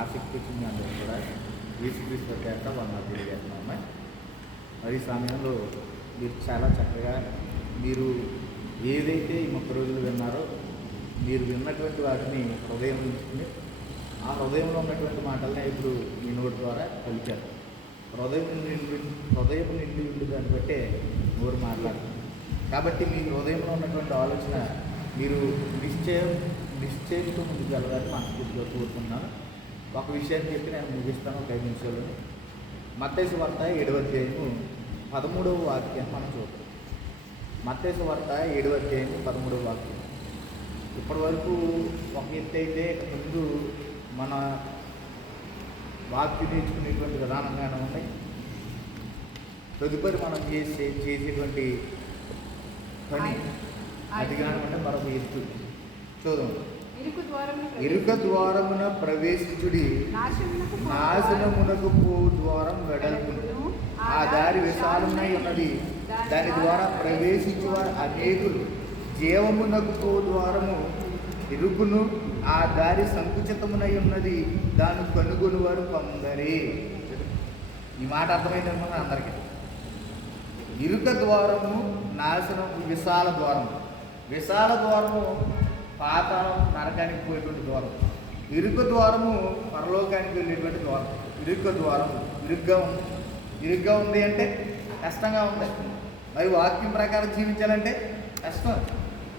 ఆసక్తి వచ్చింది అందరూ కూడా యేసుక్రీస్తు పేట వందనాలు తెలియజేస్తున్నాము. మరి ఈ సమయంలో మీరు చాలా చక్కగా మీరు ఏదైతే ఈ 30 రోజులు విన్నారో మీరు విన్నటువంటి వాటిని హృదయం ఉంచుకుని ఆ హృదయంలో ఉన్నటువంటి మాటలనే ఇప్పుడు మీ నోటి ద్వారా పలికారు. హృదయం నిండి ఉండి దాన్ని బట్టే నోరు మాట్లాడుతుంది. కాబట్టి మీ హృదయంలో ఉన్నటువంటి ఆలోచన మీరు నిశ్చయంతో ముందుకు వెళ్ళాలని మనస్ఫూర్తిగా కోరుకుంటున్నాను. ఒక విషయాన్ని చెప్పి నేను ముగిస్తాను ఒక 5 నిమిషాల్లోనే. మత్తయి సువార్త 7వ అధ్యాయము 13వ వాక్యాన్ని మనం చూద్దాం. మత్తయి సువార్త 7వ అధ్యాయము 13వ వాక్యం. ఇప్పటి వరకు ఒక ఎత్తు అయితే ముందు మన వాక్యం నేర్చుకునేటువంటి విధానంగానే ఉన్నాయి. తదుపరి మనం చేసేటువంటి పని అది కానివ్వండి మరొక ఎత్తు చూద్దాం. ఇరుక ద్వారమున ప్రవేశించుడి, నాశనమునకు పో ద్వారం వెడల్పును, ఆ దారి విశాలమై ఉన్నది, దాని ద్వారా ప్రవేశించువారు అనేకులు. జీవమునకు పో ద్వారము ఇరుకును, ఆ దారి సంకుచితమునై ఉన్నది, దాన్ని కనుగొని వారు కొందరే. ఈ మాట అర్థమైందనుకున్నా అందరికీ. ఇరుక ద్వారము నాశనం, విశాల ద్వారము పాతాళం నరకానికి పోయేటువంటి ద్వారం. ఇరుక ద్వారము పరలోకానికి వెళ్ళేటువంటి ద్వారం. ఇరుగ్గా ఉంది అంటే కష్టంగా ఉంది. మరి వాక్యం ప్రకారం జీవించాలంటే కష్టం.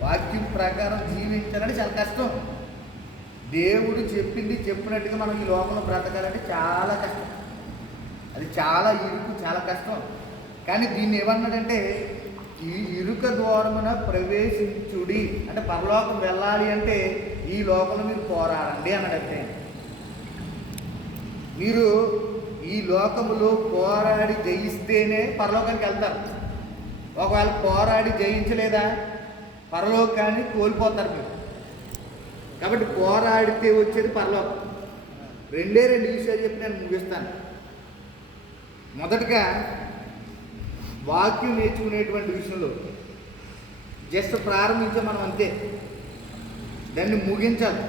వాక్యం ప్రకారం జీవించాలంటే చాలా కష్టం. దేవుడు చెప్పినట్టుగా మనం ఈ లోకంలో బ్రతకాలంటే చాలా కష్టం. అది చాలా ఇరుకు, చాలా కష్టం. కానీ దీన్ని ఏమన్నాడంటే ఈ ఇరుక ద్వారమున ప్రవేశించుడి అంటే పరలోకం వెళ్ళాలి అంటే ఈ లోకంలో మీరు పోరాడండి అన్నాడంటే. మీరు ఈ లోకములో పోరాడి జయిస్తేనే పరలోకానికి వెళ్తారు. ఒకవేళ పోరాడి జయించలేదా పరలోకాన్ని కోల్పోతారు మీరు. కాబట్టి పోరాడితే వచ్చేది పరలోకం. 2 విషయాలు చెప్పి నేను ముగిస్తాను. మొదటగా వాక్యం నేర్చుకునేటువంటి విషయంలో జస్ట్ ప్రారంభించాం మనం, అంతే. దాన్ని ముగించాలి.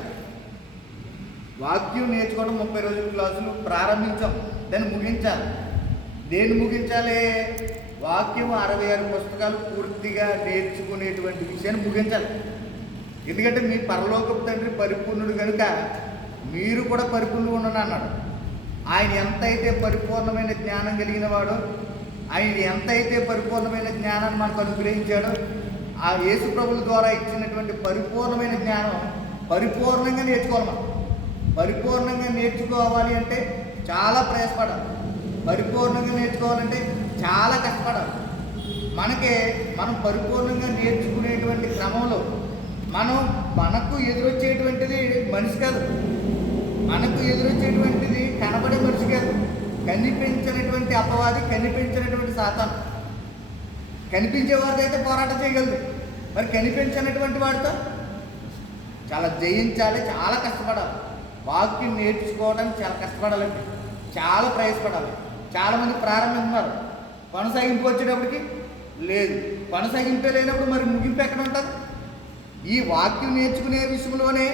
వాక్యం నేర్చుకోవడం 30 రోజుల క్లాసులు ప్రారంభించాం, దాన్ని ముగించాలి. దేన్ని ముగించాలి? వాక్యం 66 పుస్తకాలు పూర్తిగా నేర్చుకునేటువంటి విషయాన్ని ముగించాలి. ఎందుకంటే మీ పరలోకపు తండ్రి పరిపూర్ణుడు కనుక మీరు కూడా పరిపూర్ణుడు ఉండను అన్నాడు. ఆయన ఎంతైతే పరిపూర్ణమైన జ్ఞానం కలిగిన వాడో, ఆయన ఎంతైతే పరిపూర్ణమైన జ్ఞానాన్ని మనకు అనుగ్రహించాడో, ఆ యేసు ప్రభుల ద్వారా ఇచ్చినటువంటి పరిపూర్ణమైన జ్ఞానం పరిపూర్ణంగా నేర్చుకోవాలి. మనం పరిపూర్ణంగా నేర్చుకోవాలి అంటే చాలా ప్రయాసపడాలి. పరిపూర్ణంగా నేర్చుకోవాలంటే చాలా కష్టపడాలి. మనం పరిపూర్ణంగా నేర్చుకునేటువంటి క్రమంలో మనకు ఎదురొచ్చేటువంటిది మనిషి కాదు. మనకు ఎదురొచ్చేటువంటిది కనబడే మనిషి కాదు. కనిపించినటువంటి అపవాది, కనిపించినటువంటి సాతాను. కనిపించే వారితో అయితే పోరాటం చేయగలదు. మరి కనిపించినటువంటి వాడితో చాలా జయించాలి, చాలా కష్టపడాలి. వాక్యం నేర్చుకోవడానికి చాలా కష్టపడాలండి, చాలా ప్రయాసపడాలి. చాలామంది ప్రారంభిస్తున్నారు, కొనసాగింపు వచ్చేటప్పటికి లేదు. కొనసాగింపే లేనప్పుడు మరి ముగింపు ఎక్కడ ఉంటుంది? ఈ వాక్యం నేర్చుకునే విషయంలోనే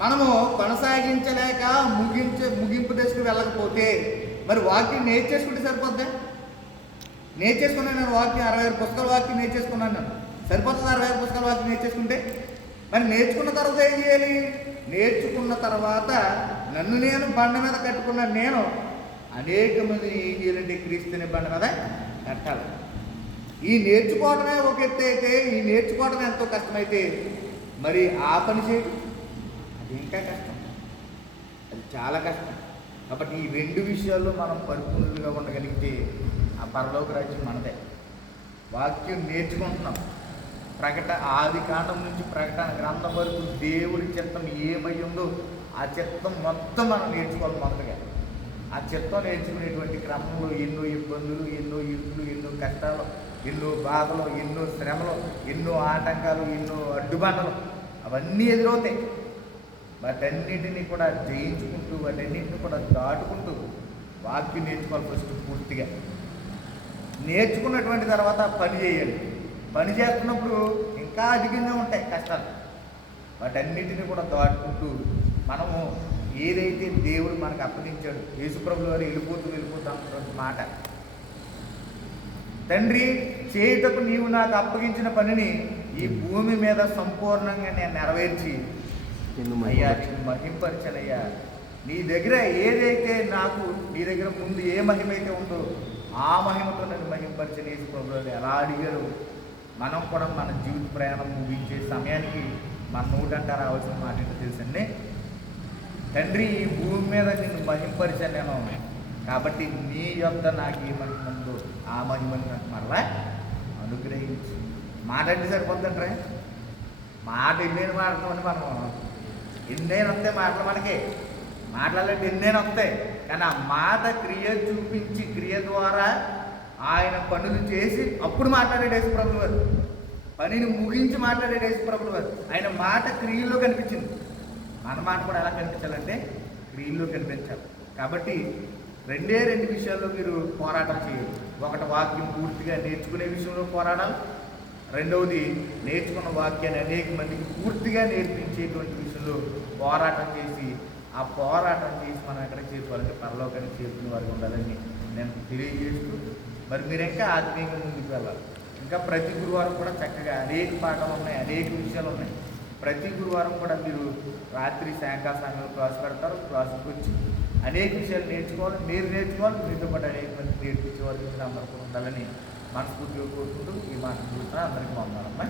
మనము కొనసాగించలేక ముగింపు దశకు వెళ్ళకపోతే మరి వాక్యం నేర్చేసుకుంటే సరిపోద్దా? నేర్చేసుకున్నాను నేను వాక్యం 66 పుస్తకాల వాక్యం నేర్చేసుకున్నాను నేను. సరిపోతుంది 66 పుస్తకాల వాక్యం నేర్చేసుకుంటే? మరి నేర్చుకున్న తర్వాత ఏం చేయాలి? నేర్చుకున్న తర్వాత నన్ను నేను బండ మీద కట్టుకున్నాను. నేను అనేక మంది ఏం చేయాలంటే క్రీస్తుని బండ మీద కట్టాలి. ఈ నేర్చుకోవడమే ఒక ఎత్తు అయితే, ఈ నేర్చుకోవడమే ఎంతో కష్టమైతే మరి ఆ పని చేయడం అది ఇంకా కష్టం, అది చాలా కష్టం. కాబట్టి ఈ 2 విషయాల్లో మనం పరిపూర్ణులుగా ఉండగలిగితే ఆ పరలోక రాజ్యం మనదే. వాక్యం నేర్చుకుంటున్నాం. ఆది కాండం నుంచి ప్రకటన గ్రంథం వరకు దేవుడి చిత్తం ఏమై ఉందో ఆ చిత్తం మొత్తం మనం నేర్చుకోవాలి. మొదటగా ఆ చిత్తం నేర్చుకునేటువంటి క్రమంలో ఎన్నో ఇబ్బందులు, ఎన్నో ఇరుకులు, ఎన్నో కష్టాలు, ఎన్నో బాధలు, ఎన్నో శ్రమలు, ఎన్నో ఆటంకాలు, ఎన్నో అడ్డుబండలు అవన్నీ ఎదురవుతాయి. వాటన్నిటినీ కూడా జయించుకుంటూ, వాటన్నిటిని కూడా దాటుకుంటూ వాక్యం నేర్చుకోవాలి. ఫస్ట్ పూర్తిగా నేర్చుకున్నటువంటి తర్వాత పని చేయాలి. పని చేస్తున్నప్పుడు ఇంకా అధికంగా ఉంటాయి కష్టాలు. వాటన్నిటిని కూడా దాటుకుంటూ మనము ఏదైతే దేవుడు మనకు అప్పగించాడు, యేసుప్రభుల వారు వెళ్ళిపోతూ అన్నటువంటి మాట, తండ్రి చేయుటకు నీవు నాకు అప్పగించిన పనిని ఈ భూమి మీద సంపూర్ణంగా నేను నెరవేర్చి అయ్యా నేను మహింపరిచనయ్యా. నీ దగ్గర ఏదైతే నాకు, నీ దగ్గర ముందు ఏ మహిమ అయితే ఉందో ఆ మహిమతో నన్ను మహింపరిచిన యేసుప్రభుల వారు ఎలా అడిగారు. మనం కూడా మన జీవిత ప్రయాణం ముగించే సమయానికి మన నోటంట రావాల్సిన మాట ఏంటో తెలుసండి, తండ్రి ఈ భూమి మీద నిన్ను మహింపరిచాను నేను, కాబట్టి నీ యొద్ద నాకు ఏ మహిమ ఉందో ఆ మహిమని నాకు మరలా అనుగ్రహించి. మాట అంటే సరిపోతుందంటే మాట ఎన్నైనా మాట్లాడుతామని మనం ఎన్నైనా వస్తాయి మాటలు, మనకి మాట్లాడాలంటే ఎన్నైనా వస్తాయి, కానీ ఆ మాట క్రియ చూపించి క్రియ ద్వారా ఆయన పనులు చేసి అప్పుడు మాట్లాడాడు యేసుప్రభుల వారు, పనిని ముగించి మాట్లాడాడు యేసుప్రభుల వారు. ఆయన మాట క్రియల్లో కనిపించింది. మన మాట కూడా ఎలా కనిపించాలంటే క్రియల్లో కనిపించాలి. కాబట్టి రెండు విషయాల్లో మీరు పోరాటం చేయాలి. ఒకటి వాక్యం పూర్తిగా నేర్చుకునే విషయంలో పోరాడాలి, రెండవది నేర్చుకున్న వాక్యాన్ని అనేక మందికి పూర్తిగా నేర్పించేటువంటి విషయంలో పోరాటం చేసి, ఆ పోరాటం చేసి మనం ఎక్కడికి చేరుకోవాలంటే పరలోకానికి చేరుకునే వారికి ఉండాలని నేను తెలియజేస్తూ, మరి మీరు ఇంకా ఆత్మీయంగా ముందుకు వెళ్ళాలి. ఇంకా ప్రతి గురువారం కూడా చక్కగా అనేక పాఠాలు ఉన్నాయి, అనేక విషయాలు ఉన్నాయి. ప్రతి గురువారం కూడా మీరు రాత్రి సాయంకాల సమయంలో క్లాస్ పెడతారు. క్లాసుకి వచ్చి అనేక విషయాలు నేర్చుకోవాలి, మీరు నేర్చుకోవాలి, మీతో పాటు అనేక మంది నేర్పించే వారికి అందరూ కూడా ఉండాలని మనస్ఫూర్తిగా కోరుకుంటూ ఈ మాట చూస్తున్నా. అందరికీ వందనాలమ్మా.